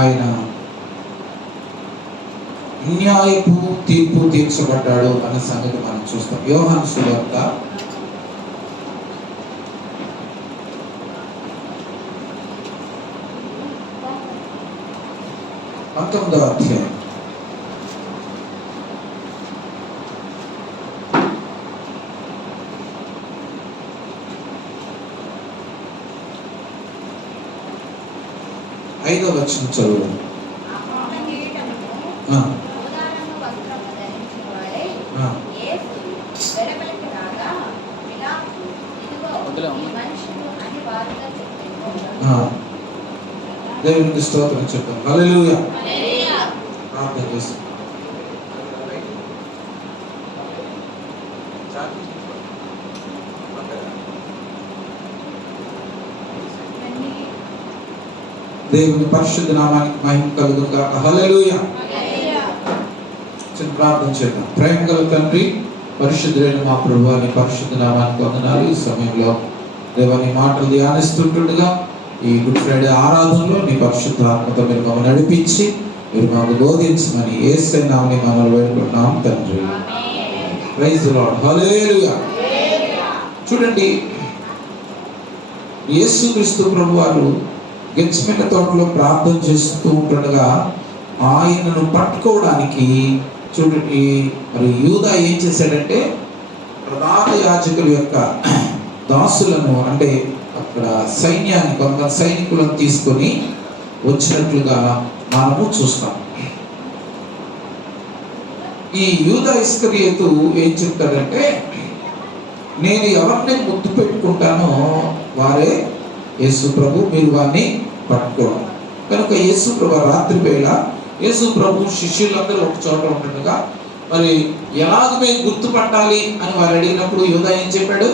ఆయన న్యాయపు తీర్పు తీర్చబడ్డాడు అనే సంగతి మనం చూస్తాం. యోహాను సువార్త 19వ అధ్యాయం. ఐదవ వచనం చదువు. దేవునికి స్తోత్రం చెప్పాం. హల్లెలూయా. ప్రార్థన చేస్తాం. దేవుని పరిశుద్ధ నామానికి మహిమ కలుగును గాక. హల్లెలూయా. చిన్న ప్రార్థన చేద్దాం. ప్రేమ గల తండ్రి, పరిశుద్ధుడైన మా ప్రభువా, నీ పరిశుద్ధ నామానికి వందనాలు. ఈ సమయంలో దేవాని మాటలు ధ్యానిస్తుంటుండగా ఈ గుడ్ ఫ్రైడే ఆరాధనలో నీ పరిశుద్ధ ఆత్మతో మీరు మమ్మల్ని నడిపించి మీరు మమ్మల్ని బోధించమని యేసు నామమున మమ్మల్ని వేడుకుంటున్నాం తండ్రి. Praise the lord. హల్లెలూయా. చూడండి, యేసుక్రీస్తు ప్రభువారు గెత్సేమనే తోటలో ప్రార్థన చేస్తూ ఉంటుండగా ఆయనను పట్టుకోవడానికి చూడండి మరి యూదా ఏం చేశాడంటే ప్రధాన యాజకుల యొక్క దాసులను, అంటే అక్కడ సైన్యాన్ని, కొంత సైనికులను తీసుకొని వచ్చినట్లుగా మనము చూస్తాం. ఈ యూదా ఇస్కరియోతు ఏం చెప్తాడంటే, నేను ఎవరిని ముద్దు పెట్టుకుంటానో వారే యేసు ప్రభు, మీరు వారిని పట్టుకోవడం. కనుక యేసు ప్రభు రాత్రి వేళ యేసు ప్రభు శిష్యులందరూ ఒక చోట ఉంటుండగా మరి ఎలాగ మేము గుర్తుపట్టాలి అని వారు అడిగినప్పుడు యూదా ఏం చెప్పాడు?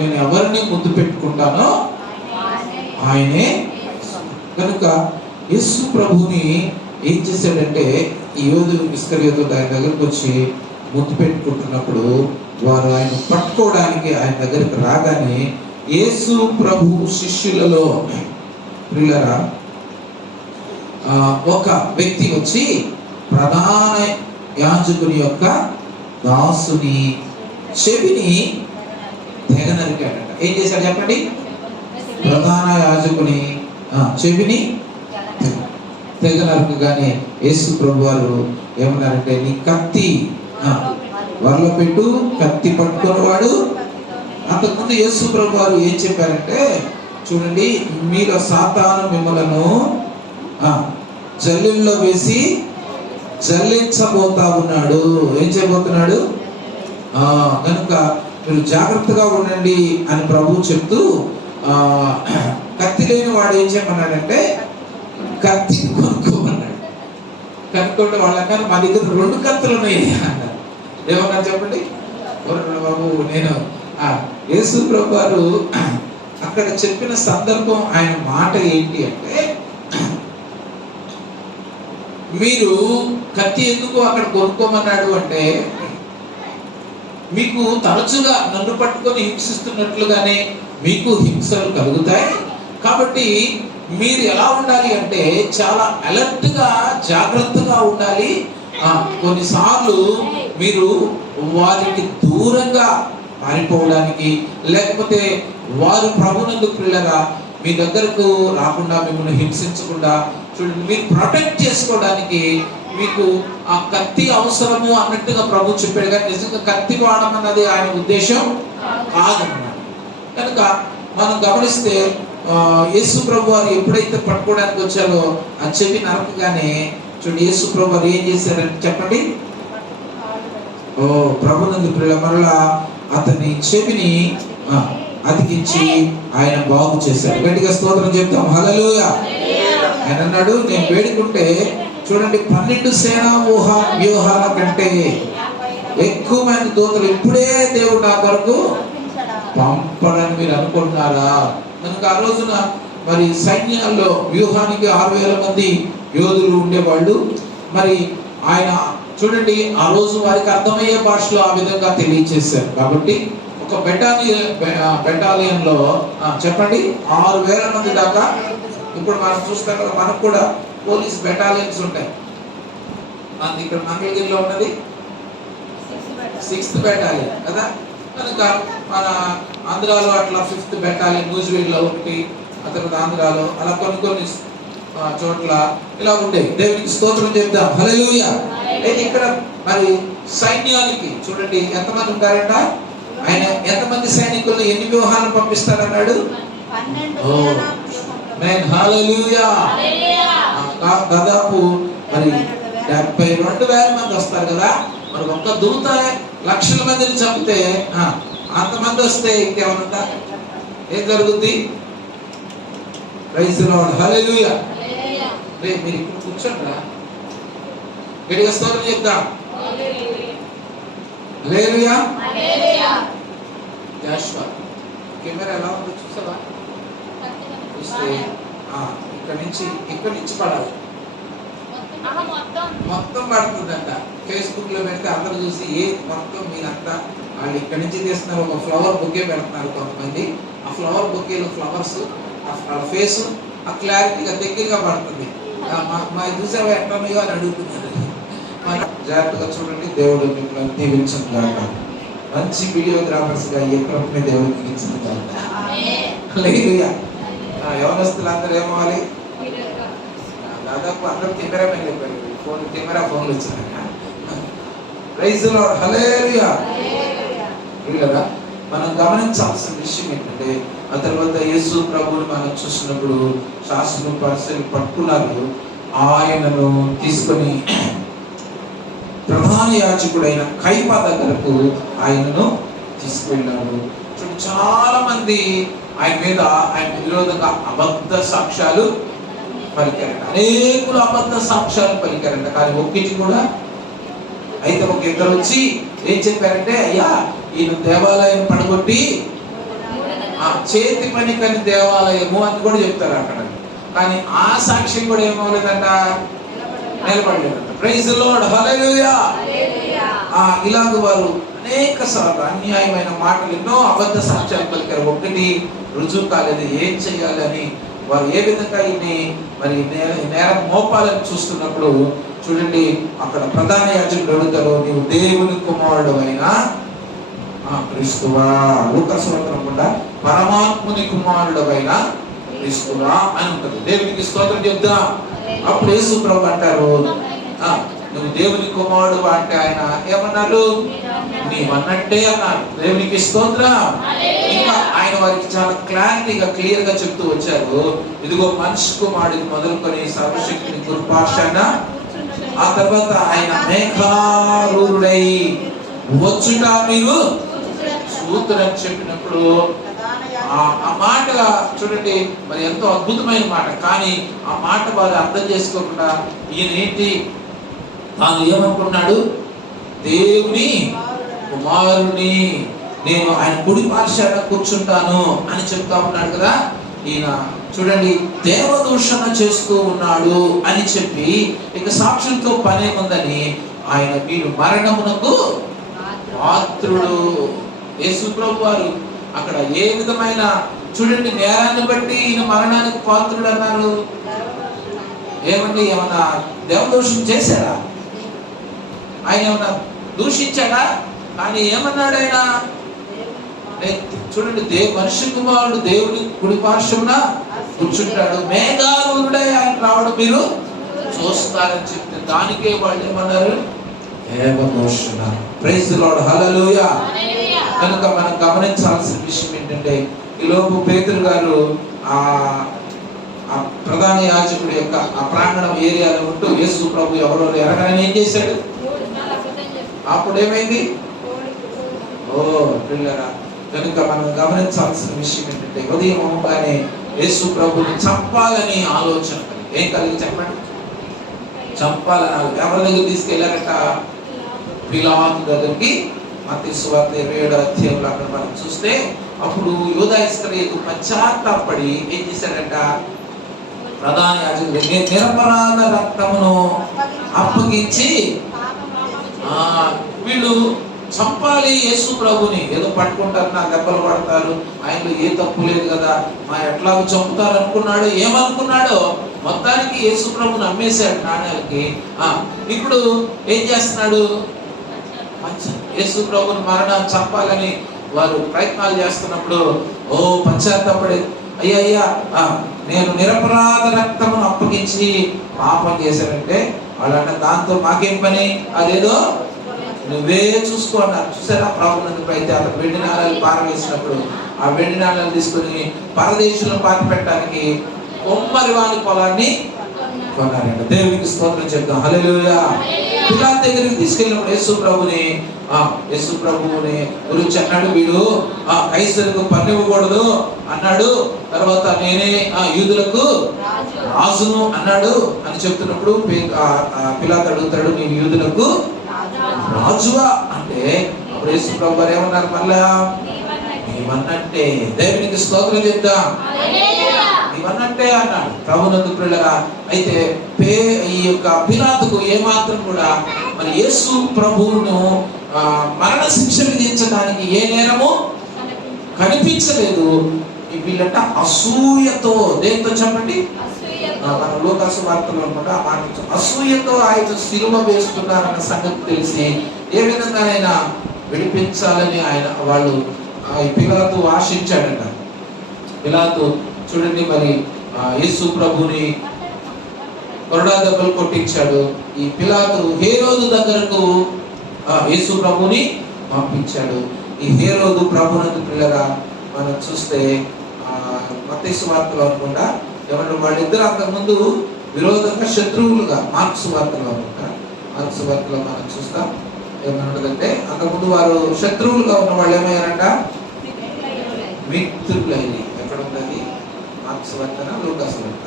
నేను ఎవరిని ముద్దు పెట్టుకుంటానో ఆయనే. కనుక యేసు ప్రభుని ఏం చేశాడంటే ఈ యూదా ఇస్కరియోతు ఆయన దగ్గరకు వచ్చి ముద్దు పెట్టుకుంటున్నప్పుడు వారు ఆయన పట్టుకోవడానికి ఆయన దగ్గరికి రాగానే యేసు ప్రభు శిష్యులలో ప్రియులారా ఒక వ్యక్తి వచ్చి ప్రధాన యాజకుని యొక్క దాసుని చెవిని తెగ నరికాడట. ఏం చేశాడు చెప్పండి? ప్రధాన యాజకుని చెవిని తెగ నరకగానే యేసు ప్రభు వారు ఏమన్నారంటే, నీ కత్తి వరలో పెట్టు, కత్తి పట్టుకున్నవాడు. అంతకుముందు యేసు ప్రభు వారు ఏం చెప్పారంటే, చూడండి, మీరు సాతాను మిమ్మలను జల్లిల్లో వేసి జల్లించబోతా ఉన్నాడు. ఏం చేయబోతున్నాడు? కనుక మీరు జాగ్రత్తగా ఉండండి అని ప్రభు చెప్తూ కత్తి లేని వాడు ఏం చేయమన్నాడంటే కత్తి కొనుక్కోమన్నాడు. కనుక్కుంటే వాళ్ళకన్నా మా దగ్గర 2 కత్తులు ఉన్నాయి అన్నారు. ఏమన్నా చెప్పండి బాబు. నేను యేసు ప్రభు వారు అక్కడ చెప్పిన సందర్భం, ఆయన మాట ఏంటి అంటే, మీరు కత్తి ఎందుకు అక్కడ కొనుక్కోమన్నాడు అంటే, మీకు తరచుగా నన్ను పట్టుకొని హింసిస్తున్నట్లుగానే మీకు హింసలు కలుగుతాయి. కాబట్టి మీరు ఎలా ఉండాలి అంటే చాలా అలర్ట్గా, జాగ్రత్తగా ఉండాలి. కొన్నిసార్లు మీరు వారికి దూరంగా పారిపోవడానికి, లేకపోతే వారు ప్రభునందు పిల్లగా మీ దగ్గరకు రాకుండా, మిమ్మల్ని హింసించకుండా చూడండి, మీరు ప్రొటెక్ట్ చేసుకోవడానికి మీకు ఆ కత్తి అవసరము అన్నట్టుగా ప్రభు చెప్పాడు. కానీ నిజంగా కత్తి వాడమన్నది ఆయన ఉద్దేశం కాదన్నమాట. కనుక మనం గమనిస్తే యేసు ప్రభు వారు ఎప్పుడైతే పట్టుకోవడానికి వచ్చారో ఆ చెవి నరకగానే చూడండి యేసు ప్రభు వారు ఏం చేశారంటే చెప్పండి, ప్రభునందు పిల్ల మరలా అతని చెవిని అతికించి ఆయన బాగు చేశాడు. గట్టిగా స్తోత్రం చెప్తాం. హల్లెలూయా. ఆయన అన్నాడు, నేను వేడుకుంటే చూడండి 12 సేనా వ్యూహాల కంటే ఎక్కువమైన దూతలు ఇప్పుడే దేవుడు నా కొరకు పంపడని మీరు అనుకుంటున్నారా? కనుక ఆ రోజున మరి సైన్యాల్లో వ్యూహానికి 6000 మంది యోధులు ఉండేవాళ్ళు. మరి ఆయన చూడండి ఆ రోజు వారికి అర్థమయ్యే భాషలో ఆ విధంగా తెలియచేశారు. కాబట్టి ఒక బెటాలియన్లో చెప్పండి 6000 మంది దాకా ఇప్పుడు మనం చూస్తాం కదా, మనకు కూడా పోలీస్ బెటాలియన్స్ ఉంటాయి. మనది ఇక్కడ మంగళగిరిలో ఉన్నది 6th బెటాలియన్ కదా. కనుక మన ఆంధ్రాలో అట్లా 5th బెటాలియన్ నూజివీడులో ఒకటి, ఆ తర్వాత ఆంధ్రాలో అలా కొన్ని చోట్ల ఇలా ఉండేవి. దేవునికి స్తోత్రం చెప్దాం. హల్లెలూయా. అయితే ఇక్కడ మరి సైన్యానికి చూడండి ఎంతమంది ఉంటారంట. ఆయన ఎంతమంది సైనికులను ఎన్ని వ్యూహాలను పంపిస్తారన్నాడు? 12. హల్లెలూయా. దాదాపు మరి 72,000 మంది వస్తారు కదా. మరి ఒక్క దూత లక్షల మందిని చంపితే అంతమంది వస్తే ఇంకేమన్నా ఏం జరుగుద్ది? Praise the lord. హల్లెలూయా. మీరు ఇప్పుడు కూర్చోండి, గట్టిగా స్తోత్రం చెప్దాం. హల్లెలూయా. జాషువా కెమెరా ఎలా ఉందో చూసావా? చూస్తే ఇక్కడ నుంచి పడాలి, మొత్తం పడుతుందంట. ఫేస్బుక్ లో పెడితే అందరూ చూసి మొత్తం మీరంతా వాళ్ళు ఇక్కడి నుంచి తీస్తున్నారు. ఒక ఫ్లవర్ బొకే పెడుతున్నారు కొంతమంది. ఆ ఫ్లవర్ బొకేలో ఫ్లవర్స్, ఆ ఫేస్, ఆ క్లారిటీగా దగ్గరగా పడుతుంది. మా చూసావా ఎట్లన్నాయో అని అడుగుతున్నారు. జాగ్రత్తగా చూడండి. దేవుడు మిమ్మల్ని దీవించను గాక. మంచి వీడియోగ్రాఫర్స్ గా ఏ ప్రభుత్వ దేవుడు దీవించను గాక. హల్లెలూయా. యవనస్తులు అందరూ ఏమవ్వాలి? దాదాపు అందరూ కెమెరామెన్ అయిపోయారు. ఫోన్లు వచ్చినాక. Praise the lord. హల్లెలూయా. కదా మనం గమనించాల్సిన విషయం ఏంటంటే, ఆ తర్వాత యేసు ప్రభువుని మనం చూసినప్పుడు శాస్త్రులు పరిశీలి పట్టుకున్నారు. ఆయనను తీసుకొని ప్రధాన యాజకుడైన కయప దగ్గరకు ఆయనను తీసుకువెళ్ళాడు. చాలా మంది ఆయన మీద ఆయన విరోధంగా అబద్ధ సాక్ష్యాలు పలికారంట. అనేకులు అబద్ధ సాక్ష్యాలు పలికారంట, కానీ ఒక్కటి కూడా. అయితే ఒక ఇద్దరు వచ్చి ఏం చెప్పారంటే, అయ్యా ఈయన దేవాలయం పడగొట్టి చేతి పని కాని దేవాలయము అని కూడా చెప్తారు అక్కడ. కానీ ఆ సాక్ష్యం కూడా ఏమవలేదంట, నిలబడలేదంట. Praise the lord. హల్లెలూయా. ఇలాగ వారు అనేక సార్లు అన్యాయమైన మాటలు, ఎన్నో అబద్ధ సాక్ష్యాలు పలికారు. ఒక్కటి రుజువు కాలేదు. ఏం చేయాలని వారు ఏ విధంగా ఈయన్ని మరి నేరం మోపాలని చూస్తున్నప్పుడు చూడండి, అక్కడ ప్రధాన యాజకుడు అడుగుతారు, నీవు దేవుని కుమారుడు అయినా క్రీస్తువా? లూకాసు వార్తలో కూడా పరమాత్ముని కుమారుడు అయినా క్రీస్తువా అని ఉంటుంది. దేవునికి స్తోత్రం చెప్దాం. అప్పుడు యేసు ప్రభు అంటారు, నువ్వు దేవుని కుమారుడు అంటే ఆయన ఏమన్నారు? నీవన్నట్టే అన్నారు. దేవునికి స్తోత్రం. ఇంకా ఆయన వారికి చాలా క్లియర్ గా చెప్తూ వచ్చారు, ఇదిగో మనిషి కుమారుడికి మొదలుకొని సర్వశక్తిని గురుపార్శాన, ఆ తర్వాత ఆయన మేఘారూఢుడై వచ్చుట మీరు చూతురని చెప్పినప్పుడు ఆ మాట చూడండి, మరి ఎంతో అద్భుతమైన మాట. కానీ ఆ మాట వారు అర్థం చేసుకోకుండా ఈయన ఏంటి, తాను ఏమనుకున్నాడు? దేవుని కుమారుని, నేను ఆయన కుడి పార్శ్వాన కూర్చుంటాను అని చెప్తా ఉన్నాడు కదా. ఈయన చూడండి దేవదూషణ చేస్తూ ఉన్నాడు అని చెప్పి ఇక సాక్షులతో పనే ఉందని ఆయన వీరు మరణమునకు పాత్రుడు. యేసు ప్రభు వారు అక్కడ ఏ విధమైన చూడండి నేరాన్ని బట్టి ఈయన మరణానికి పాత్రుడు అన్నారు. ఏమండి, ఏమన్నా దేవదూషణ చేశారా? ఆయన ఏమన్నా దూషించాడా? కానీ ఏమన్నాడు ఆయన? చూడండి, మనిషి కుమారుడు దేవుని కుడి పార్శ్వమున కూర్చుంటాడు, మేఘారూఢుడై ఆయన రావడం మీరు చూస్తారని చెప్తే దానికే వాళ్ళు ఏమన్నారు? దేవదూషణ. Praise the lord. హల్లెలూయా. కనుక మనం గమనించాల్సిన విషయం ఏంటంటే, ఈలోపు పేతురు గారు ఆ ప్రధాన యాజకుడి యొక్క ఆ ప్రాంగణం ఏరియాలో ఉంటూ యేసు ప్రభు ఎవరో ఎరగని ఏం చేశాడు? అప్పుడు ఏమైంది? పిల్లరా, కనుక మనం గమనించాల్సిన విషయం ఏంటంటే, ఉదయం అవ్వగానే యేసు ప్రభుని చంపాలని ఆలోచన ఏం కలిగి చెప్పండి? చంపాలని. ఎవరి దగ్గర తీసుకెళ్లారట? పిలాతు దగ్గరికి. మత్తయి సువార్త 27వ అధ్యాయంలో అక్కడ మనం చూస్తే, అప్పుడు యూదా ఇస్కరియోతు పశ్చాత్తాపడి ఏం చేశాడంట? ప్రధాన యాజకుడు నిరపరాధ రక్తమును అప్పగించి వీళ్ళు చంపాలి యేసు ప్రభుని. ఏదో పట్టుకుంటారు, నాకు దెబ్బలు పడతారు, ఆయనలో ఏ తప్పు లేదు కదా, మా ఎట్లాగో చంపుతారు అనుకున్నాడు. ఏమనుకున్నాడో మొత్తానికి యేసు ప్రభుని అమ్మేశాడు నాణ్యాలకి. ఇప్పుడు ఏం చేస్తున్నాడు? యేసు ప్రభుని మరణాన్ని చంపాలని వారు ప్రయత్నాలు చేస్తున్నప్పుడు పశ్చాత్తాపడి, అయ్యా నేను నిరపరాధ రక్తమును అప్పగించి పాపం చేశానంటే వాళ్ళంటే దాంతో మాకేం పని, అదేదో నువ్వే చూసుకో అన్నారు. చూసారా ప్రభునందుకు. అయితే అతను వెండి నాణాలు పారవేసినప్పుడు ఆ వెండి నాణాలు తీసుకుని పరదేశంలో పాతి పెట్టడానికి కొమ్మరి వాని పొలాన్ని కొన్నారంట. దేవునికి స్తోత్రం చెప్తాం. హల్లెలూయా. పిలాతు దగ్గరికి తీసుకెళ్ళినప్పుడు యేసు ప్రభువుని గురించి అన్నాడు, వీడు కైసరుకు పన్ను ఇవ్వకూడదు అన్నాడు. తర్వాత నేనే యూదులకు రాజును అన్నాడు అని చెప్తున్నప్పుడు పిలాతు అడుగుతాడు, నీవు యూదులకు రాజువా అంటే అప్పుడు యేసు ప్రభు వారు ఏమన్నారు? మళ్ళా నీవన్నట్టే. దేవునికి స్తోత్రం చెప్తాం. నీవన్నట్టే అన్నాడు. ప్రభునందు ప్రియులారా, అయితే ఈ యొక్క పిలాతుకు ఏమాత్రం కూడా మరి యేసు ప్రభువును మరణ శిక్ష విధించడానికి ఏ నేరము కనిపించలేదు. వీళ్ళంట అసూయతో, దేంతో చెప్పండి, మన లూకాసు వార్తలో అనుకుంటా ఆ మాట, అసూయతో ఆయన సిలువ వేస్తున్నారన్న సంగతి తెలిసి ఏ విధంగానైనా విడిపించాలని వాళ్ళు పిలాతు ఆశించాడంట. పిలాతు చూడండి, మరి యేసు ప్రభుని కొరడా దెబ్బలు కొట్టించాడు. ఈ పిలాతు హేరోదు దగ్గరకు యేసు ప్రభుని పంపించాడు. ఈ హేరోదు ప్రభునందు పిల్లగా మనం చూస్తే మత్తయి సువార్తలో అనుకుంటా ఏమన్నా వాళ్ళిద్దరు అంతకుముందు విరోధంగా శత్రువులుగా, మార్క్స్ వార్తలో అనుకుంటా, మార్క్స్ వార్తలో మనం చూస్తాం ఏమన్నదంటే అంతకుముందు వారు శత్రువులుగా ఉన్న వాళ్ళు ఏమయ్యారంట? మిత్రులైన. ఎక్కడ ఉంటుంది? మార్క్స్ వార్తన, లూకాసు వార్త.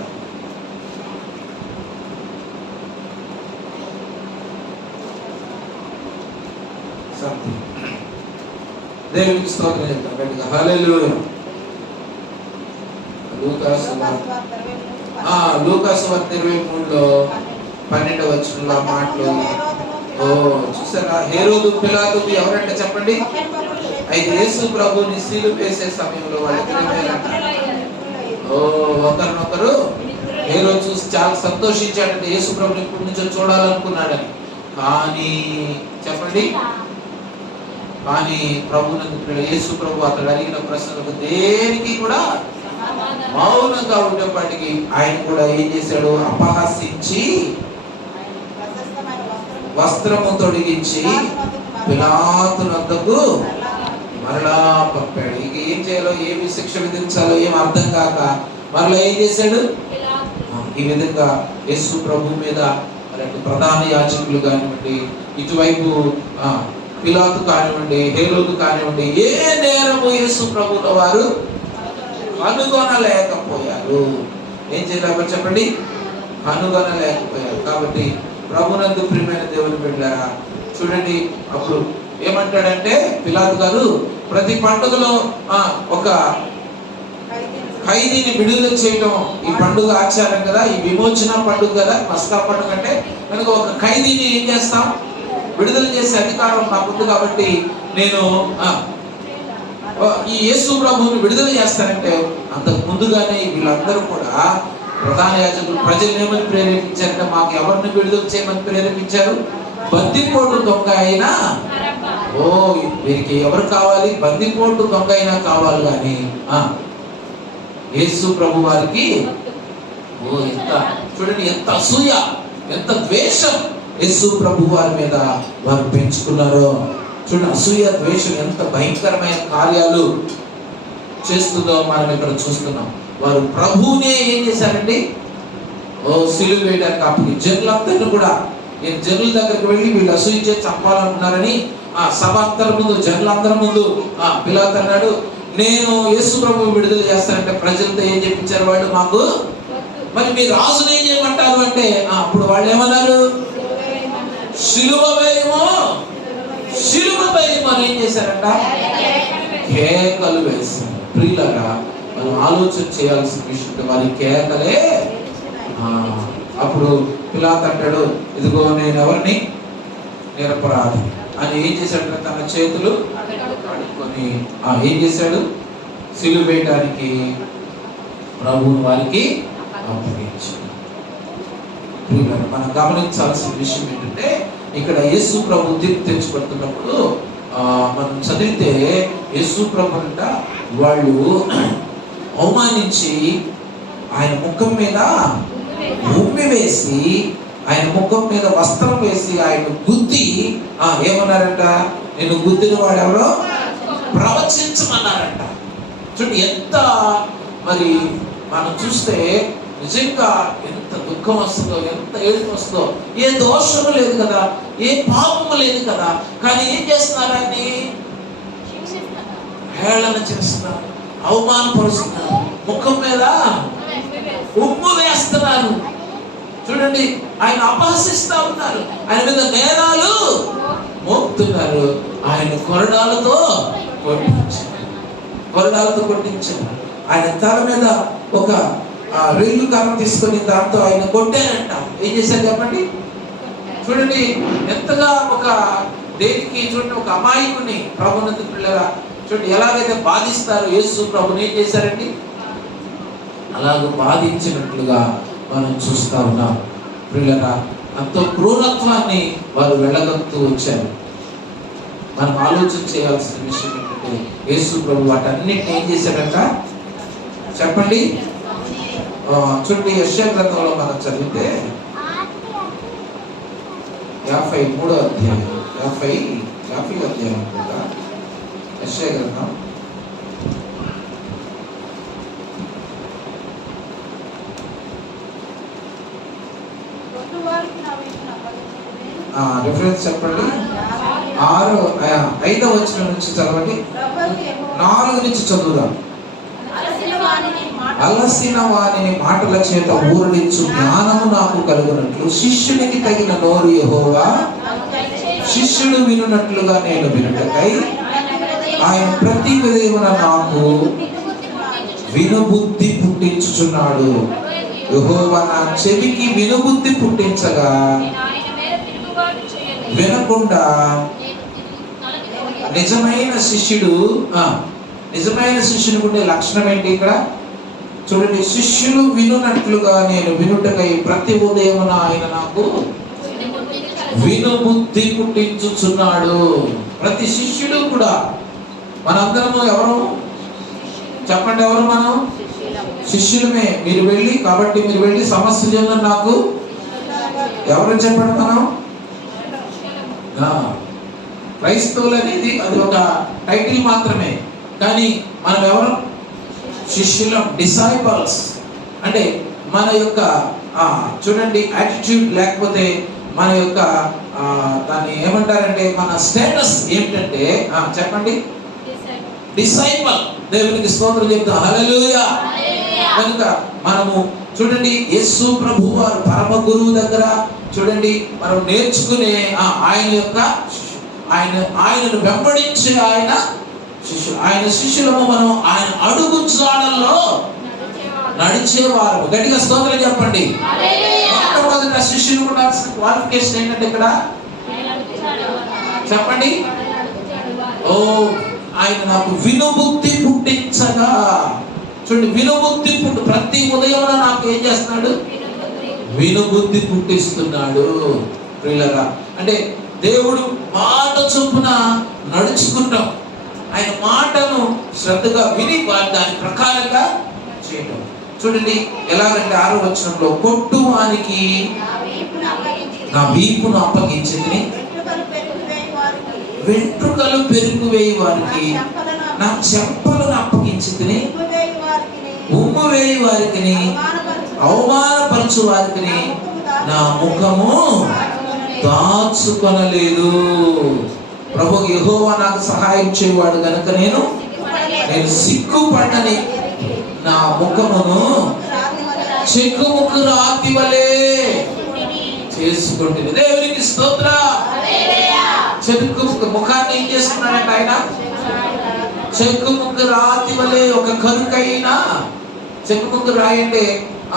దేవునికి స్తోత్రం చెప్తాం గట్టిగా. హల్లెలూయా. లూకాసు వార్త 23లో 12వ వచనంలో మాటలు చూసారా? హేరోదు పిలాతు ఎవరంటే చెప్పండి? అయితే యేసు ప్రభుని సిలువ వేసే సమయంలో ఒకరినొకరు హేరోదు చూసి చాలా సంతోషించాడంటే యేసు ప్రభుని ఇప్పటి నుంచో చూడాలనుకున్నాడని. కానీ చెప్పండి, కానీ ప్రభునందు యేసు ప్రభు అతడు అడిగిన ప్రశ్నలకు దేనికి కూడా మౌనంగా ఉండేపాటికి ఆయన కూడా ఏం చేశాడు? అపహసించి వస్త్రము తొడిగించి పిలాతు వద్దకు మరలా పంపాడు. ఇక ఏం చేయాలో, ఏమి శిక్ష విధించాలో ఏం అర్థం కాక మరలా ఏం చేశాడు? ఈ విధంగా యేసు ప్రభు మీద ప్రధాన యాజకులు కానివ్వండి, ఇటువైపు పిలాతు కానివ్వండి, హేరోదు కానివ్వండి, ఏ నేరము యేసు ప్రభువుల వారు కనుగొనలేకపోయారు. ఏం చేయలేక చెప్పండి? కనుగొనలేకపోయారు. కాబట్టి ప్రభునందు ప్రియమైన దేవుని బిడ్డలారా చూడండి, అప్పుడు ఏమంటాడంటే పిలాతు గారు, ప్రతి పండుగలో ఒక ఖైదీని విడుదల చేయడం ఈ పండుగ ఆచారం కదా, ఈ విమోచన పండుగ కదా, పస్కా పండుగ అంటే కనుక ఒక ఖైదీని ఏం చేస్తాం? విడుదల చేసే అధికారం నాకుంది. కాబట్టి నేను ఈ యేసు ప్రభువుని విడుదల చేస్తానంటే అంతకు ముందుగానే వీళ్ళందరూ కూడా ప్రధాన యాజకులు ప్రజలు ఏమని ప్రేరేపించారంటే, మాకు ఎవరిని విడుదల చేయమని ప్రేరేపించారు? బందిపోటు దొంగ అయినా వీరికి ఎవరు కావాలి? బందిపోటు దొంగ అయినా కావాలి, కానీ యేసు ప్రభు వారికి ఎంత చూడండి, ఎంత అసూయ, ఎంత ద్వేషం యేసు ప్రభు వారి మీద వారు పెంచుకున్నారో చూడండి. అసూయ, ద్వేషం ఎంత భయంకరమైన కార్యాలు చేస్తుందో మనం ఇక్కడ చూస్తున్నాం. వారు ప్రభువునే ఏం చేశారండి? సిలువ వేయడానికి అప్పటి జనులందరినీ కూడా జనుల దగ్గరికి వెళ్ళి వీళ్ళు అసూయించే చంపాలనుకున్నారని సభాంతరం ముందు, జనులందరి ముందు పిలాతు అన్నాడు, నేను యేసు ప్రభు విడుదల చేస్తానంటే ప్రజలతో ఏం చెప్పించారు వాళ్ళు? మాకు మరి మీ రాజుని ఏం చేయమంటారు అంటే అప్పుడు వాళ్ళు ఏమన్నారు? సిలువ వేయము, సిలువ వేయము అని ఏం చేశారంట? కేకలు వేశారు. ప్రియులారా, మనం ఆలోచన చేయాల్సిన విషయం వారి కేకలే. అప్పుడు పిలాతు అంటాడు, ఇదిగో నేను ఎవరిని? నిరపరాధి. అని ఏం చేశాడు? తన చేతులు కడుక్కొని ఏం చేశాడు? సిలువ వేయడానికి ప్రభువుని వారికి అప్పగించాడు. మనం గమనించాల్సిన విషయం ఏంటంటే, ఇక్కడ యేసు ప్రభు తీర్పు తెచ్చుకుంటున్నప్పుడు మనం చదివితే యేసు ప్రభు అంట వాళ్ళు అవమానించి ఆయన ముఖం మీద ఉమ్మి వేసి, ఆయన ముఖం మీద వస్త్రం వేసి ఆయన గుద్ది ఏమన్నారంట? నేను గుద్దిన వాడెవరో ప్రవచించమన్నారంట. చూడండి ఎంత మరి మనం చూస్తే నిజంగా ఎంత దుఃఖం వస్తుందో, ఎంత ఏడుపు వస్తుందో. ఏ దోషము లేదు కదా, ఏ పాపము లేదు కదా, కానీ ఏం చేస్తున్నారు? ఆయన్ని హేళన చేస్తున్నారు, అవమానపరుస్తున్నారు, ముఖం మీద ఉమ్ము వేస్తున్నారు. చూడండి, ఆయన అపహసిస్తా ఉన్నారు, ఆయన మీద నేరాలు మోపుతున్నారు. ఆయన కొరడాలతో కొట్టించారు. ఆయన తల మీద ఒక రైలు కర్ర తీసుకొని దాంతో ఆయన కొట్టారంట. ఏం చేశారు చెప్పండి? చూడండి ఎంతగా ఒక దేనికి, చూడండి ఒక అమాయకుని ప్రభునందు పిల్లగా చూడండి ఎలాగైతే బాధిస్తారు. యేసు ప్రభుని ఏం చేశారండి? అలాగ బాధించినట్లుగా మనం చూస్తా ఉన్నాం. పిల్లరా, ఎంతో క్రూరత్వాన్ని వారు వెళ్ళగలుగుతూ వచ్చారు. మనం ఆలోచన చేయాల్సిన విషయం ఏంటంటే, యేసు ప్రభు వాటన్నిటిని ఏం చేశాడంట చెప్పండి? చూడండి, యెషయా గ్రంథంలో మనం చదివితే 53వ అధ్యాయం 50వ అధ్యాయం అనుకుంటా. యెషయా గ్రంథం 5వ చెప్పండి. 5వ వచనం నుంచి చదవండి. 4 నుంచి చదువుదాం. అలసిన వానిని మాటల చేత ఊరడించు జ్ఞానము నాకు కలుగునట్లు శిష్యునికి తగిన నోరు యెహోవా, శిష్యుడు వినున్నట్లుగా నేను వినుటకై ఆయన ప్రతి విధమున నాకు వినుబుద్ధి పుట్టించుచున్నాడు. యెహోవా నా చెవికి వినుబుద్ధి పుట్టించగా వినకుండా నిజమైన శిష్యునికి ఉండే లక్షణం ఏంటి ఇక్కడ చూడండి? శిష్యులు వినున్నట్లుగా నేను వినుటకై ప్రతి ఉదయమున ఆయన నాకు వినుబుద్ధి పుట్టించుచున్నాడు. ప్రతి శిష్యుడు కూడా, మనందరము ఎవరు చెప్పండి? ఎవరు మనం? శిష్యులమే. మీరు వెళ్ళి సమస్యలను నాకు ఎవరు చెప్పండి? మనం క్రైస్తవులు అనేది అది ఒక టైటిల్ మాత్రమే, కానీ మనం ఎవరు? శిష్యులం, డిసైపుల్స్. అంటే మన యొక్క చూడండి యాటిట్యూడ్, లేకపోతే మన యొక్క దాన్ని ఏమంటారంటే మన స్టేటస్ ఏమిటంటే చెప్పండి? డిసైపుల్. దేవునికి స్తోత్రం చెప్తాం. హల్లెలూయా. కనుక మనము చూడండి యేసు ప్రభు వారు పరమ గురువు దగ్గర చూడండి మనం నేర్చుకునే ఆయనను వెంబడించే ఆయన శిష్యులము. మనం ఆయన అడుగు జాడల్లో నడిచేవారు. గట్టిగా స్తోత్రం చెప్పండి. మొట్టమొదట శిష్యులు ఉండాల్సిన క్వాలిఫికేషన్ ఏంటంటే ఇక్కడ చెప్పండి? ఆయన నాకు వినుబుద్ధి పుట్టించగా. చూడండి, వినుబుద్ధి ప్రతి ఉదయం నాకు ఏం చేస్తున్నాడు? వినుబుద్ధి పుట్టిస్తున్నాడు. ప్రియులారా, అంటే దేవుడు మాట చొప్పున నడుచుకుంటాం, ఆయన మాటను శ్రద్ధగా విని దాని ప్రకారంగా చేయటం. చూడండి ఎలాగంటే 6వ వచనంలో కొట్టు వానికి నా వీపును అప్పగించింది, వెంట్రుకలు పెరుగు వేయి వారికి నా చెంపలను అప్పగించింది, ఉమ్ము వేయి వారికి అవమానపరచు వారికి నా ముఖము దాచుకొనలేదు. ప్రభు యెహోవా నాకు సహాయం చేయవాడు కనుక నేను సిగ్గుపడని నా ముఖమును చెక్కుముక్కు రాతి వలె చేసుకుంటుంది. దేవునికి స్తోత్రం. చెక్కుముక్కు ముఖాన్ని ఏం చేసుకున్నాడంటే ఆయన చెక్కుముక్కు రాతి వలె, ఒక కరుకైన చెక్కుముక్కు రాయి అంటే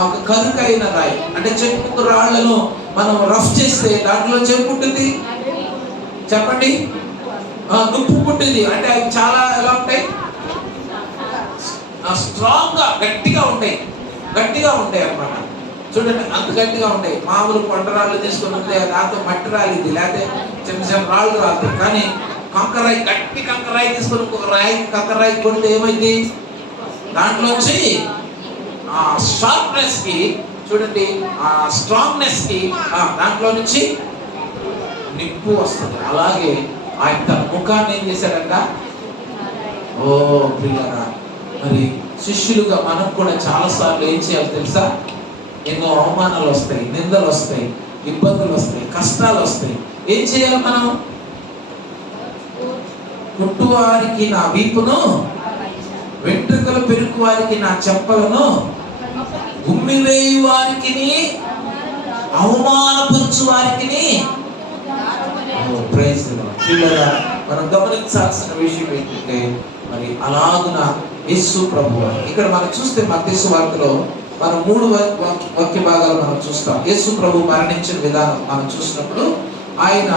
ఒక కరుకైన రాయి. అంటే చెక్కుముక్కు రాళ్లను మనం రఫ్ చేస్తే దాంట్లో చెక్కు ఉంటుంది. చెప్పండి. నుప్పు పుట్టింది అంటే అవి చాలా ఎలా ఉంటాయి, స్ట్రాంగ్ గా గట్టిగా ఉంటాయి అన్నమాట. చూడండి అంత గట్టిగా ఉంటాయి. మామూలు కొండరాళ్ళు తీసుకుని ఉంటే రాతో మట్టి రాలిది, లేకపోతే చిన్న చిన్న రాళ్ళు రాలుతాయి. కానీ కంకరాయి, గట్టి కంకరాయి తీసుకొని ఒక రాయి కంకరాయి కొడితే ఏమైంది, దాంట్లోంచి ఆ షార్ప్నెస్ కి, చూడండి ఆ స్ట్రాంగ్నెస్ కి దాంట్లో నుంచి నిప్పు వస్తుంది. అలాగే ఆయన తన ముఖాన్ని ఏం చేశాడంట. ఓ ప్రియులారా, మరి శిష్యులుగా మనం కూడా చాలా సార్లు ఏం చేయాలి తెలుసా? ఎన్నో అవమానాలు వస్తాయి, నిందలు వస్తాయి, ఇబ్బందులు వస్తాయి, కష్టాలు వస్తాయి. ఏం చేయాలి మనం? పుట్టువారికి నా వీపును, వెంట్రుకలు పెరుగు వారికి నా చెప్పలను, గుమ్మివేయు వారికి, అవమానపరచు వారికి. మనం గమనించాల్సిన విషయం ఏంటంటే, మరి అలాగున యేసు ప్రభువు ఇక్కడ మనం చూస్తే మత్తయి సువార్తలో మనం 3 వాక్య భాగాలు మనం చూస్తాం. యేసు ప్రభు మరణించిన విధానం మనం చూసినప్పుడు ఆయన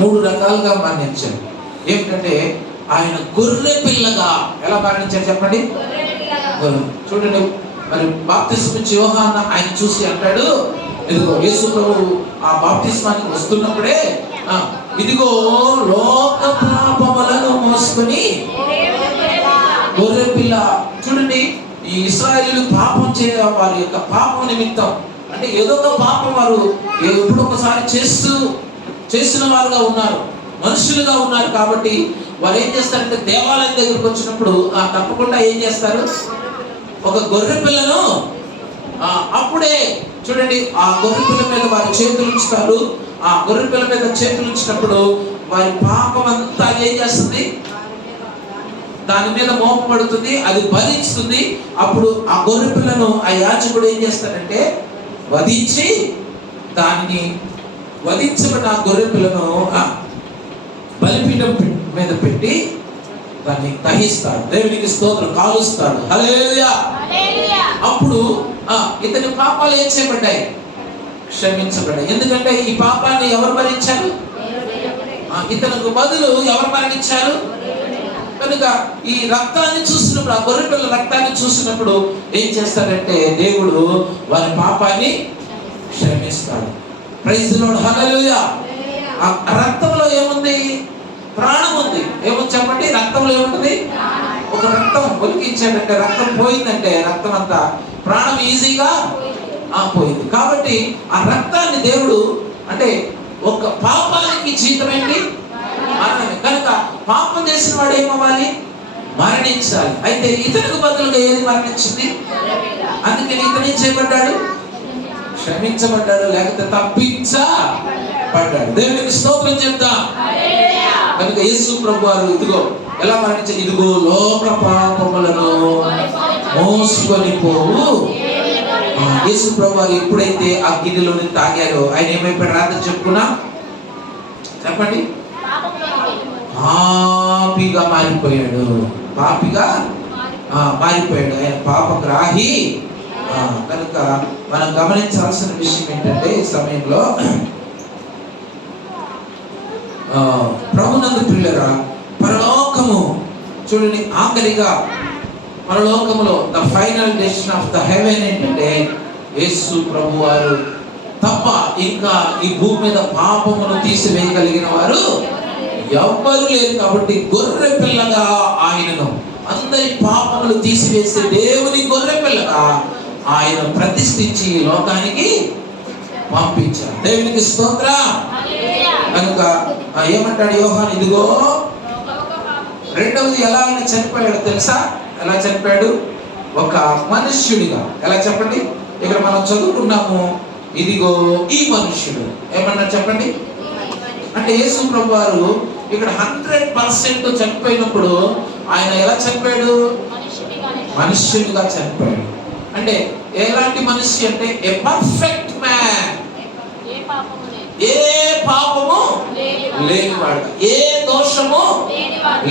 3 రకాలుగా మరణించారు. ఏమిటంటే ఆయన గొర్రె పిల్లగా ఎలా మరణించారు చెప్పండి. చూడండి, మరి బాప్తిస్మం ఇచ్చే యోహాను ఆయన చూసి అంటాడు, ఇదిగో యేసు ప్రభు ఆ బాప్తిస్మానికి వస్తున్నప్పుడే, ఇదిగో లోక పాపములను మోసుకొని గొర్రె పిల్ల. చూడండి, ఈ ఇశ్రాయేలు పాపం వారి యొక్క పాపం నిమిత్తం, అంటే ఏదో ఒక పాపం వారు ఎప్పుడు ఒకసారి చేసిన వారుగా ఉన్నారు, మనుషులుగా ఉన్నారు. కాబట్టి వారు ఏం చేస్తారంటే దేవాలయం దగ్గరకు వచ్చినప్పుడు తప్పకుండా ఏం చేస్తారు, ఒక గొర్రె పిల్లను అప్పుడే చూడండి ఆ గొర్రె పిల్ల మీద వారి చేతులు ఉంచుతారు. ఆ గొర్రె పిల్ల మీద చేతులు ఉంచినప్పుడు వారి పాపం అంతా ఏం చేస్తుంది, దాని మీద మోపబడుతుంది, అది భరిస్తుంది. అప్పుడు ఆ గొర్రె పిల్లను ఆ యాజకుడు ఏం చేస్తాడంటే వధించి, దాన్ని వధించబడిన ఆ గొర్రె పిల్లను బలిపీఠం మీద పెట్టి దాన్ని దహిస్తాడు. దేవునికి స్తోత్రం. కాలుస్తాడు. హల్లెలూయా. అప్పుడు ఇతని పాపాలు ఏం చేయబడ్డాయి, క్షమించబడ్డాయి. ఎందుకంటే ఈ పాపాన్ని ఎవరు భరించారు, ఇతనికి బదులు ఎవరు మరణించారు. కనుక ఈ రక్తాన్ని చూసినప్పుడు, ఆ గొర్రెపిల్ల రక్తాన్ని చూసినప్పుడు ఏం చేస్తాడంటే దేవుడు వారి పాపాన్ని క్షమిస్తాడు. Praise the lord. హల్లెలూయా. ఆ రక్తంలో ఏముంది, ప్రాణం ఉంది. ఏముంది చెప్పండి, రక్తంలో ఏముంటుంది, ఒక రక్తం ఒలికించాడంటే, రక్తం పోయిందంటే రక్తం అంతా ప్రాణం ఈజీగా పోయింది. కాబట్టి ఆ రక్తాన్ని దేవుడు, అంటే ఒక పాపానికి జీతం ఏంటి, మరణమే. కనుక పాపం చేసిన వాడు ఏమవ్వాలి, మరణించాలి. అయితే ఇతనికి బదులుగా ఏది మరణించింది, అందుకని ఇతను ఏం చేయబడ్డాడు, క్షమించబడ్డాడు, లేకపోతే తప్పించబడ్డాడు. దేవునికి స్తోత్రం చెప్తాం. కనుక యేసు ప్రభు వారు ఇదిగో ఎలా మరణించారు, ఇదిగో లోక పాపములను మోసుకొని పోవు. యేసు ప్రభు వారు ఎప్పుడైతే ఆ గిన్నెలోని తాగారో ఆయన ఏమైపోయాడు, రాత్రి చెప్పుకున్నా చెప్పండి, పాపిగా మారిపోయాడు. మారిపోయాడు. ఆయన పాపగ్రాహి. కనుక మనం గమనించాల్సిన విషయం ఏంటంటే ఈ సమయంలో ప్రభునందు ప్రియులారా, పరలోకము చూడండి, ఆఖరిగా పరలోకములో the final destination of the heaven ఏంటంటే యేసు ప్రభు వారు తప్ప ఇంకా ఈ భూమి మీద పాపమును తీసివేయగలిగిన వారు ఎవ్వరు లేరు. కాబట్టి గొర్రె పిల్లగా ఆయనను, అందరి పాపములు తీసివేసే దేవుని గొర్రె పిల్లగా ఆయన ప్రతిష్ఠించి లోకానికి పంపించారు. దేవునికి స్తోత్రం. కనుక ఏమంటాడు యోహాను, ఇదిగో రెండవది ఎలా ఆయన చనిపోయాడు తెలుసా? ఎలా చనిపోయాడు, ఒక మనుష్యుడిగా. ఎలా చెప్పండి, ఇక్కడ మనం చదువుకున్నాము, ఇదిగో ఈ మనుష్యుడు. ఏమన్నా చెప్పండి, అంటే యేసు ప్రభు వారు ఇక్కడ 100% చనిపోయినప్పుడు ఆయన ఎలా చనిపోయాడు, మనుష్యుడిగా చనిపోయాడు. అంటే ఎలాంటి మనిషి అంటే ఏ పర్ఫెక్ట్ మ్యాన్, ఏ పాపము లేనివాడుగా, ఏ దోషము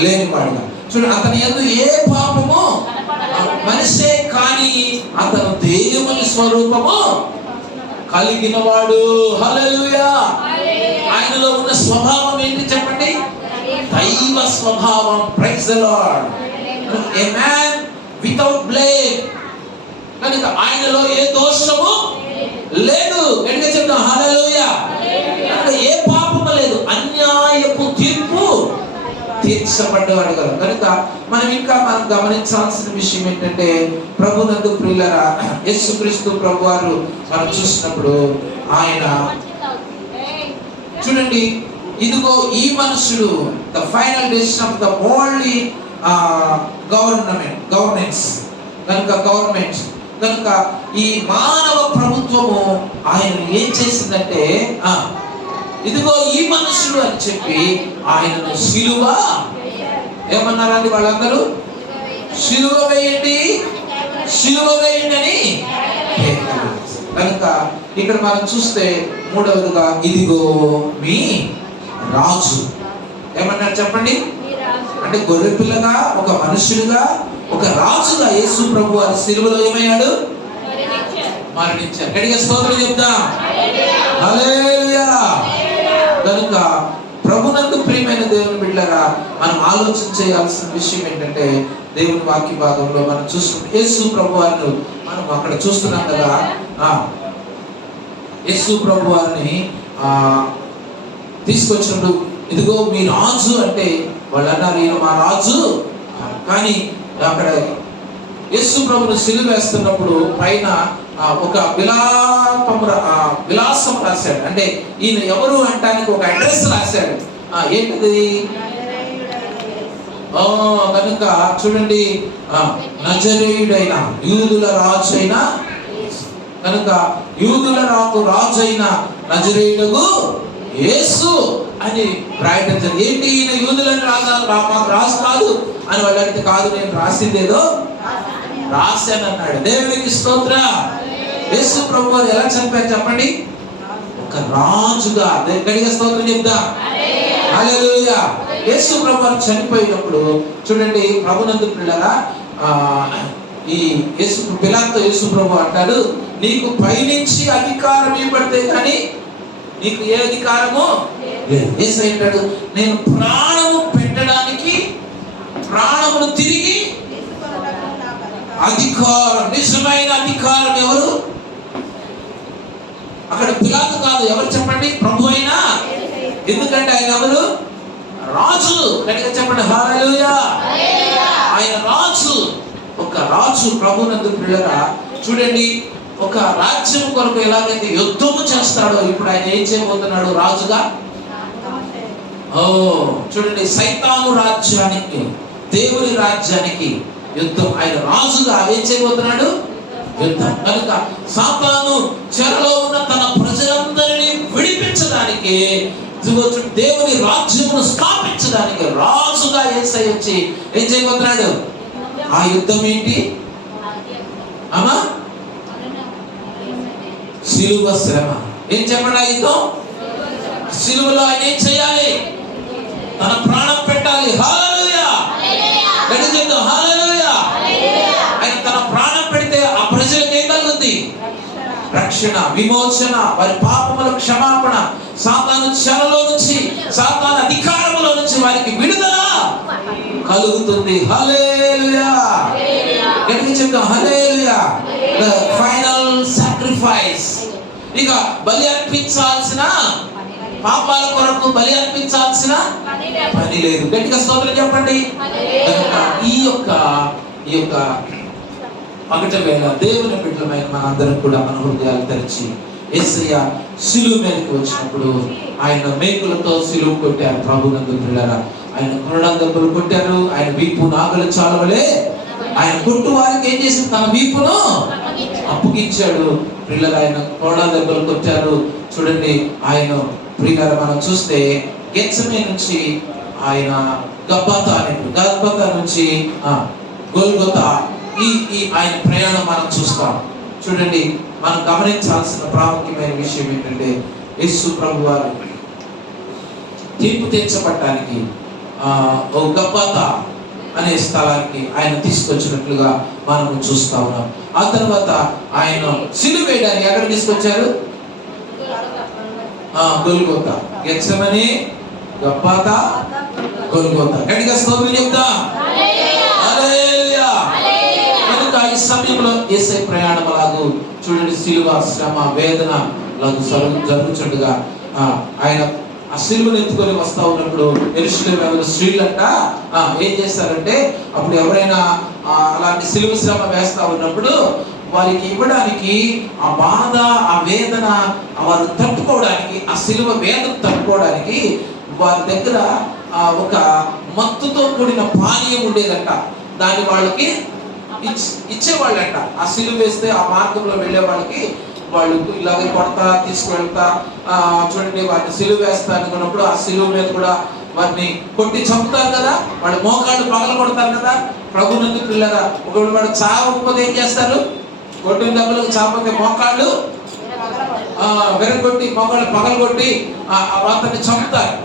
లేనివాడుగా. చూడండి, అతని యందు ఏ పాపము మనిషే కానీ అతను దేవుని స్వరూపము కలిగిన వాడు. హల్లెలూయా. ఆయనలో ఉన్న స్వభావం ఏంటి చెప్పండి? దైవ స్వభావం. Praise the Lord. A man without blame. కనుక ఆయనలో ఏ దోషము లేదు. గట్టిగా చెప్తాం హల్లెలూయా. కనుక ఏ పాపము లేదు. అన్యాయపు తీర్పు తీర్చబడ్డవాడు కదా. కనుక మనం గమనించాల్సిన విషయం ఏంటంటే, ప్రభునందు ప్రియులారా, యేసుక్రీస్తు ప్రభువారు మనం చూసినప్పుడు ఆయన చూడండి, ఇదిగో ఈ మనుషుడు the final decision of the only governance కనుక ఈ మానవ ప్రభుత్వము ఆయన ఏం చేసిందంటే, ఇదిగో ఈ మనుషుడు అని చెప్పి ఆయనను సిలువ ఏమన్నారండి వాళ్ళందరూ? సిలువ వేయండి అని. కనుక ఇక్కడ మనం చూస్తే మూడవదిగా ఇదిగో మీ రాజు. ఏమన్నారు చెప్పండి? అంటే గొర్రె పిల్లగా, ఒక మనుషులుగా, ఒక రాజుగా యేసు ప్రభు వారి సిలువలో ఏమయ్యాడు? మరణించారు. గట్టిగా స్తోత్రం చెప్తాం హల్లెలూయా. కనుక ప్రభునందు ప్రియమైన దేవుని బిడ్డలారా, మనం ఆలోచన చేయాల్సిన విషయం ఏంటంటే, దేవుని వాక్య భాగంలో మనం చూస్తున్నాం యేసు ప్రభు వారిని మనం అక్కడ చూస్తున్నాం కదా. యేసు ప్రభు వారిని తీసుకొచ్చినప్పుడు ఇదిగో మీ రాజు అంటే వాళ్ళు అన్నారు, ఈయన మా రాజు. కానీ అక్కడ యేసు ప్రభును సిలువ వేస్తున్నప్పుడు పైన ఒక విలాసం రాశాడు. అంటే ఈయన ఎవరు అంటానికి ఒక అడ్రస్ రాశాడు. ఏంటిది? కనుక చూడండి, నజరేయుడైన యూదుల రాజు అయిన, కనుక యూదుల రాజు అయిన నజరేయుడు యేసు అని రాయటం జరిగింది. ఏంటి ఈయన యూదులని మాకు రాజు కాదు అని వాళ్ళు అంటే, కాదు నేను రాసిందేదో రాశాను అన్నాడు. దేవునికి స్తోత్రం. యేసు ప్రభు వారు ఎలా చంపారు చెప్పండి? ఒక రాజుగా. గట్టిగా స్తోత్రం చెప్దాం హల్లెలూయా. యేసు ప్రభు వారు చనిపోయినప్పుడు చూడండి, ప్రభునందు పిల్లరా, ఈ పిలాతుతో యేసు ప్రభు అంటాడు, నీకు పైనుంచి అధికారం ఇవ్వబడితే కానీ నీకు ఏ అధికారము లేదు. యేసు అంటాడు, నేను ప్రాణము పెట్టడానికి ప్రాణమును తిరిగి అధికారం, నిజమైన అధికారం ఎవరు? అక్కడ పిలాతు కాదు. ఎవరు చెప్పండి? ప్రభు అయినా. ఎందుకంటే ఆయన ఎవరు? రాజు. గట్టిగా చెప్పండి హల్లెలూయా. ఆయన రాజు. ఒక రాజు. ప్రభునందు పిల్లరా చూడండి, ఒక రాజ్యం కొరకు ఎలాగైతే యుద్ధము చేస్తాడో ఇప్పుడు ఆయన ఏం చేయబోతున్నాడు రాజుగా? చూడండి, సైతాను రాజ్యానికి దేవుని రాజ్యానికి యుద్ధం. ఆయన రాజుగా ఏం చేయబోతున్నాడు? యుద్ధం. కనుక సాతాను చెరలో ఉన్న తన ప్రజలందరినీ విడిపించడానికి, దేవుని రాజ్యమును స్థాపించడానికి రాజుగా యేసయ్య వచ్చి ఏం చేయబోతున్నాడు? ఆ యుద్ధం ఏంటి? సిలువ శ్రమ. ఏం చెప్పండి? ఆ యుద్ధం సిలువలో ఆయన ఏం చేయాలి? తన ప్రాణం పెట్టాలి. హల్లెలూయా. గట్టిగా చెప్దాం హల్లెలూయా. ఆయన తన ప్రాణం పెడితే ఆ ప్రజలకు ఏం కలుగుతుంది? రక్షణ, విమోచన, వారి పాపముల క్షమాపణ, సాతాను చెరలో నుంచి, సాతాను అధికారములో నుంచి వారికి విడుదల కలుగుతుంది. హల్లెలూయా. గట్టిగా చెప్దాం హల్లెలూయా. The final sacrifice. ఇక బలి అర్పించాల్సిన, పాపాల కొరకు బలి అర్పించాల్సిన పని లేదు. గట్టిగా స్తోత్రం చెప్పండి. ఈ యొక్క పగట వేళ దేవుని బిడ్డలమైన మనందరం కూడా మన హృదయాలు తెరిచి, యేసయ్య సిలువ మీదకి వచ్చినప్పుడు ఆయన మేకులతో సిలువ కొట్టారు. ప్రభునందు పిల్లరా, ఆయన కొరడా దెబ్బలు కొట్టారు. ఆయన వీపు నాగలు చాలవలే ఆయన కొట్టు వారికి ఏం చేసి తన వీపును అప్పగించాడు. పిల్లలు ఆయన కొరడా దెబ్బలు కొట్టారు. చూడండి, ఆయన ప్రియులారా మనం చూస్తే గెత్సెమనే నుంచి ఆయన గబ్బతా నుంచి గొల్గొతా ఈ ఆయన ప్రయాణం మనం చూస్తాం. చూడండి, మనం గమనించాల్సిన ప్రాముఖ్యమైన విషయం ఏంటంటే, యేసు ప్రభు వారు తీర్పు తీర్చబడటానికి ఓ గబ్బతా అనే స్థలానికి ఆయన తీసుకొచ్చినట్లుగా మనం చూస్తా ఉన్నాం. ఆ తర్వాత ఆయన సిలువ వేయడానికి ఎక్కడ తీసుకొచ్చారు? గొల్గోతా. గెత్సెమని, గబ్బాతా, గొల్గోతా. గట్టిగా స్తోత్రం చెప్దాం. హల్లెలూయా. కనుక ఈ సమయంలో యేసయ్య ప్రయాణం అలాగూ చూడండి, సిలువ శ్రమ వేదన లాగు జరుగుచుండగా ఆయన ఆ సిలువను ఎత్తుకొని వస్తా ఉన్నప్పుడు యెరూషలేములో స్త్రీలంట ఏం చేస్తారంటే, అప్పుడు ఎవరైనా అలాంటి సిలువ శ్రమ వేస్తా ఉన్నప్పుడు వారికి ఇవ్వడానికి ఆ బాధ, ఆ వేదన వారు తట్టుకోవడానికి, ఆ సిలువ వేదన తట్టుకోవడానికి వారి దగ్గర ఒక మత్తుతో కూడిన పానీయం ఉండేదంట. దాన్ని వాళ్ళకి ఇచ్చేవాళ్ళంట. ఆ సిలువ వేస్తే ఆ మార్గంలో వెళ్ళే వాళ్ళకి వాళ్ళు ఇలాగే కొడతా తీసుకువెళ్తా చూడండి, వారిని సిలువ వేస్తా అనుకున్నప్పుడు ఆ సిలువ మీద కూడా వారిని కొట్టి చంపుతారు కదా, వాళ్ళు మోకాళ్ళు పగల కొడతారు కదా. ప్రభునందు పిల్లరా, ఒకవేళ వాడు చావకపోతే ఏం చేస్తారు? కొట్టిన డబ్బులకు చావకపోతే మోకాళ్ళు వెరగొట్టి, మోకాళ్ళు పగలగొట్టి అతన్ని చంపుతారు.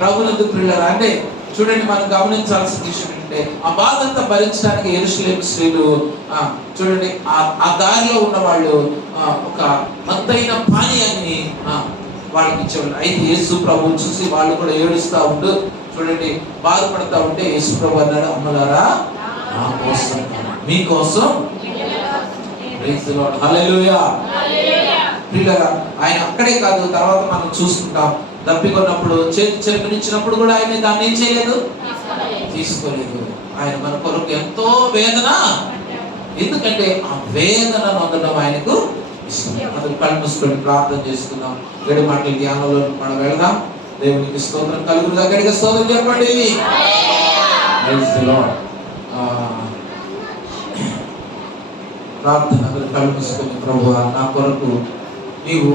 ప్రభునందు పిల్లరా, అంటే చూడండి, మనం గమనించాల్సిన విషయం ఏంటంటే, ఆ బాధ అంతా భరించడానికి యెరూషలేము స్త్రీలు చూడండి, ఆ దారిలో ఉన్న వాళ్ళు ఒక మత్తైన పానీయాన్ని వాళ్ళకి ఇచ్చేవాళ్ళు. అయితే యేసు ప్రభు చూసి వాళ్ళు కూడా ఏడుస్తూ ఉండు, చూడండి బాధపడతా ఉంటే యేసు ప్రభు అన్నాడు, అమ్మలారా నా కోసం, మీకోసం. Praise the lord. హల్లెలూయా. ప్రియులారా, ఆయన అక్కడే కాదు, తర్వాత మనం చూసుకుంటాం, దప్పికొన్నప్పుడు చేతి చెరుపునిచ్చినప్పుడు కూడా ఆయన దాన్ని ఏం చేయలేదు, తీసుకోలేదు. ఆయన మన కొరకు ఎంతో వేదన, ఎందుకంటే ఆ వేదన నొందడం ఆయనకు ఇష్టం. మనం కళ్ళు మూసుకొని ప్రార్థన చేసుకుందాం. 7 మాటల ధ్యానంలో మనం వెళ్దాం. దేవునికి స్తోత్రం కలుగునుగా. గట్టిగా స్తోత్రం చెప్పండి. Praise the Lord. ప్రార్థన. కళ్ళు మూసుకొని, ప్రభువా నా కొరకు నీవు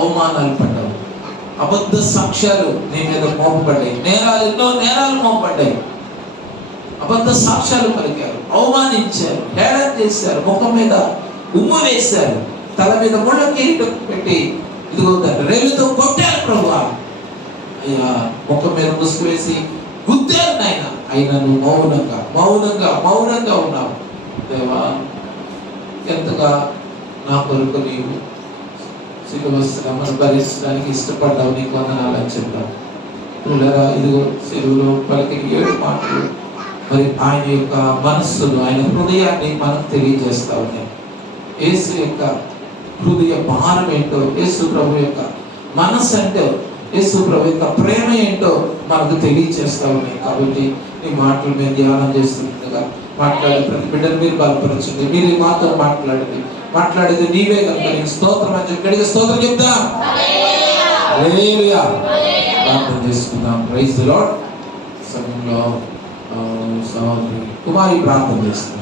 అవమానాలు పడ్డావు, అబద్ధ సాక్ష్యాలు నీ మీద మోపబడ్డాయి, ఎన్నో నేరాలు మోపబడ్డాయి, అబద్ధ సాక్ష్యాలు పలికారు, అవమానించారు, హేళన చేశారు, ముఖం మీద ఉమ్ము వేశారు, తల మీద ముళ్ళ కిరీటం పెట్టి ఇదిగో రేలుతో కొట్టారు ప్రభువా. అయ్యా, ముఖం మీద ముసుగు వేసి గుద్దారు నాయన. అయినా నువ్వు మౌనంగా ఉన్నావు. దేవా, ఎంతగా నా కొరకు నీవు సిలువ శ్రమను భరించడానికి ఇష్టపడ్డావు, నీకు వందనాలని చెప్తావు. పిల్లరా, ఇదిగో సిలువలో పలికిన 7 మాటలు మరి ఆయన యొక్క మనస్సును, ఆయన హృదయాన్ని మనకు తెలియజేస్తా ఉన్నాయి. యేసు యొక్క హృదయ భారం ఏంటో, యేసు ప్రభు యొక్క మనస్సు అంటే, యేసు ప్రభు యొక్క ప్రేమ ఏంటో మనకు తెలియజేస్తా ఉన్నాయి. కాబట్టి ఈ మాటలు మేము ధ్యానం చేస్తుండగా మాట్లాడే ప్రతి బిడ్డను మీరు బలపరచండి. మీరు ఈ మాతో మాట్లాడేది నీవే కనుక నీకు స్తోత్రం అని చెప్పి గట్టిగా స్తోత్రం చెప్దాం. హల్లెలూయా. ప్రార్థన చేసుకుందాం. Praise the Lord. సమయంలో సహోదరి కుమారి ప్రార్థన చేస్తున్నారు.